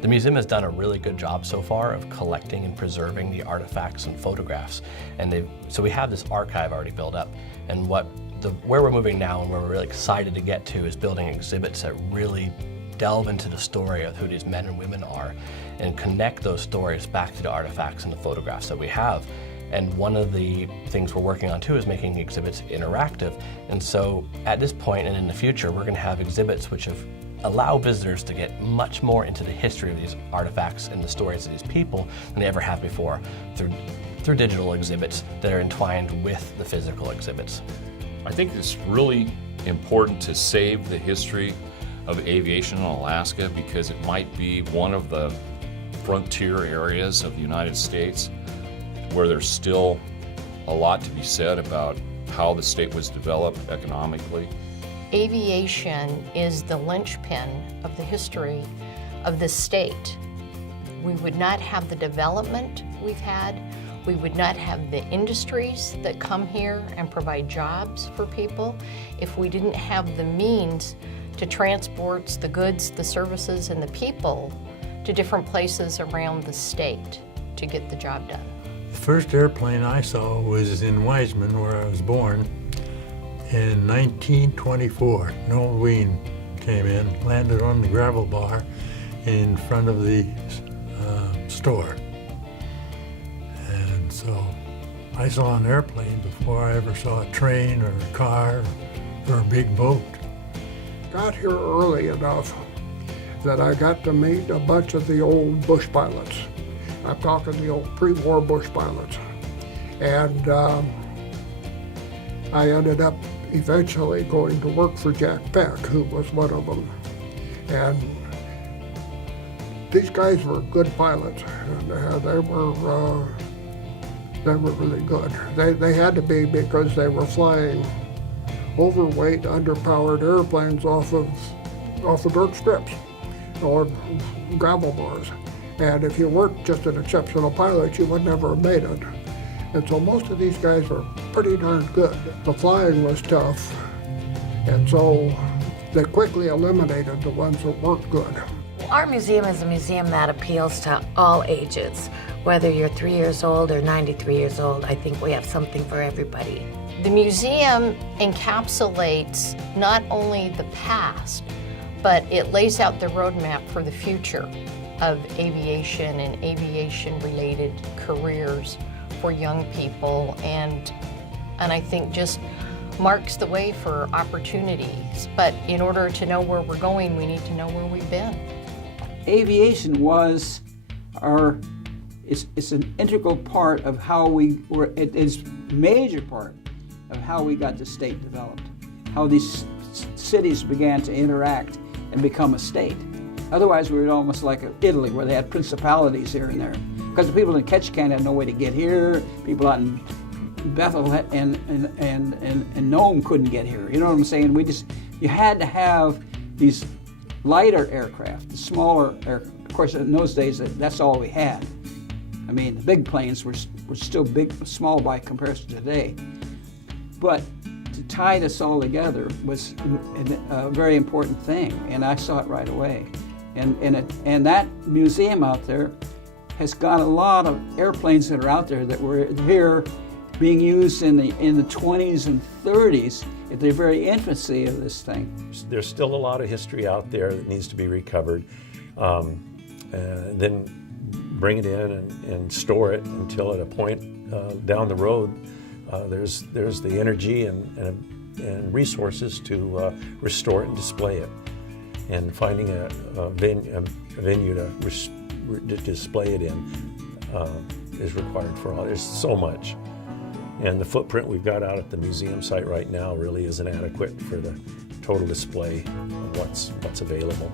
The museum has done a really good job so far of collecting and preserving the artifacts and photographs. And so we have this archive already built up. And where we're moving now and where we're really excited to get to is building exhibits that really delve into the story of who these men and women are and connect those stories back to the artifacts and the photographs that we have. And one of the things we're working on too is making the exhibits interactive. And so at this point and in the future, we're going to have exhibits which allow visitors to get much more into the history of these artifacts and the stories of these people than they ever have before through digital exhibits that are entwined with the physical exhibits. I think it's really important to save the history of aviation in Alaska because it might be one of the frontier areas of the United States where there's still a lot to be said about how the state was developed economically. Aviation is the linchpin of the history of this state. We would not have the development we've had. We would not have the industries that come here and provide jobs for people if we didn't have the means to transport the goods, the services, and the people to different places around the state to get the job done. The first airplane I saw was in Wiseman, where I was born, in 1924. Noel Ween came in, landed on the gravel bar in front of the store. And so I saw an airplane before I ever saw a train or a car or a big boat. Got here early enough that I got to meet a bunch of the old bush pilots. I'm talking the old pre-war bush pilots. And I ended up eventually going to work for Jack Peck, who was one of them. And these guys were good pilots. And they were really good. They had to be because they were flying overweight, underpowered airplanes off of dirt strips or gravel bars. And if you weren't just an exceptional pilot, you would never have made it. And so most of these guys were pretty darn good. The flying was tough, and so they quickly eliminated the ones that weren't good. Our museum is a museum that appeals to all ages. Whether you're 3 years old or 93 years old, I think we have something for everybody. The museum encapsulates not only the past, but it lays out the roadmap for the future of aviation and aviation-related careers for young people, and I think just marks the way for opportunities. But in order to know where we're going, we need to know where we've been. Aviation was it's an integral part of how it is a major part of how we got the state developed, how these cities began to interact and become a state. Otherwise, we were almost like Italy, where they had principalities here and there. Because the people in Ketchikan had no way to get here. People out in Bethel and Nome couldn't get here. You know what I'm saying? You had to have these lighter aircraft, the smaller Of course, in those days, that's all we had. I mean, the big planes were still small by comparison to today. But to tie this all together was a very important thing, and I saw it right away. And that museum out there has got a lot of airplanes that are out there that were here being used in the 20s and 30s at the very infancy of this thing. There's still a lot of history out there that needs to be recovered. Then bring it in and store it until at a point down the road there's the energy and resources to restore it and display it. And finding a venue to display it in is required for all. There's so much. And the footprint we've got out at the museum site right now really isn't adequate for the total display of what's available.